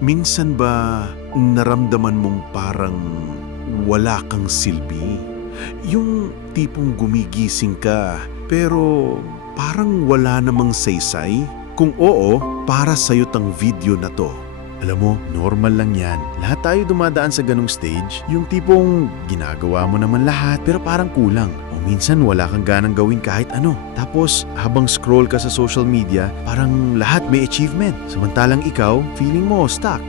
Minsan ba naramdaman mong parang wala kang silbi? Yung tipong gumigising ka pero parang wala namang saysay? Kung oo, para sa'yo tang video na to. Alam mo, normal lang yan. Lahat tayo dumadaan sa ganong stage. Yung tipong ginagawa mo naman lahat pero parang kulang. Minsan wala kang ganang gawin kahit ano. Tapos habang scroll ka sa social media, parang lahat may achievement. Samantalang ikaw, feeling mo stuck.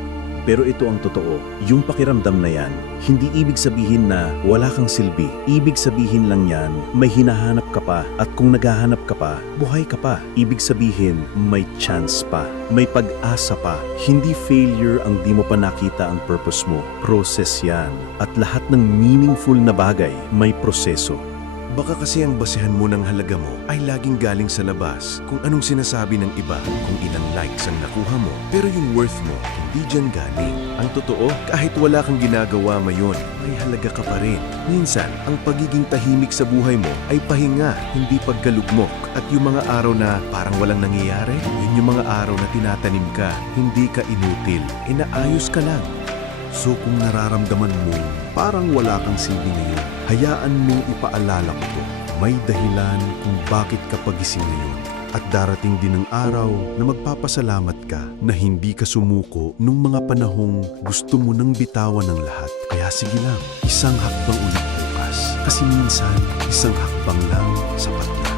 Pero ito ang totoo, yung pakiramdam na yan, hindi ibig sabihin na wala kang silbi. Ibig sabihin lang yan, may hinahanap ka pa at kung naghahanap ka pa, buhay ka pa. Ibig sabihin, may chance pa, may pag-asa pa. Hindi failure ang di mo pa nakita ang purpose mo. Process yan. At lahat ng meaningful na bagay, may proseso. Baka kasi ang basehan mo ng halaga mo ay laging galing sa labas kung anong sinasabi ng iba, kung ilang likes ang nakuha mo. Pero yung worth mo, hindi dyan galing. Ang totoo, kahit wala kang ginagawa mayon, may halaga ka pa rin. Minsan, ang pagiging tahimik sa buhay mo ay pahinga, hindi pagkalugmok. At yung mga araw na parang walang nangyayari, yun yung mga araw na tinatanim ka, hindi ka inutil, inaayos ka lang. So kung nararamdaman mo parang wala kang silbi ngayon, hayaan mong ipaalala ko to. May dahilan kung bakit ka pagising ngayon. At darating din ang araw na magpapasalamat ka na hindi ka sumuko nung mga panahong gusto mo nang bitawan ng lahat. Kaya sige lang, isang hakbang ulit bukas. Kasi minsan, isang hakbang lang sapat na.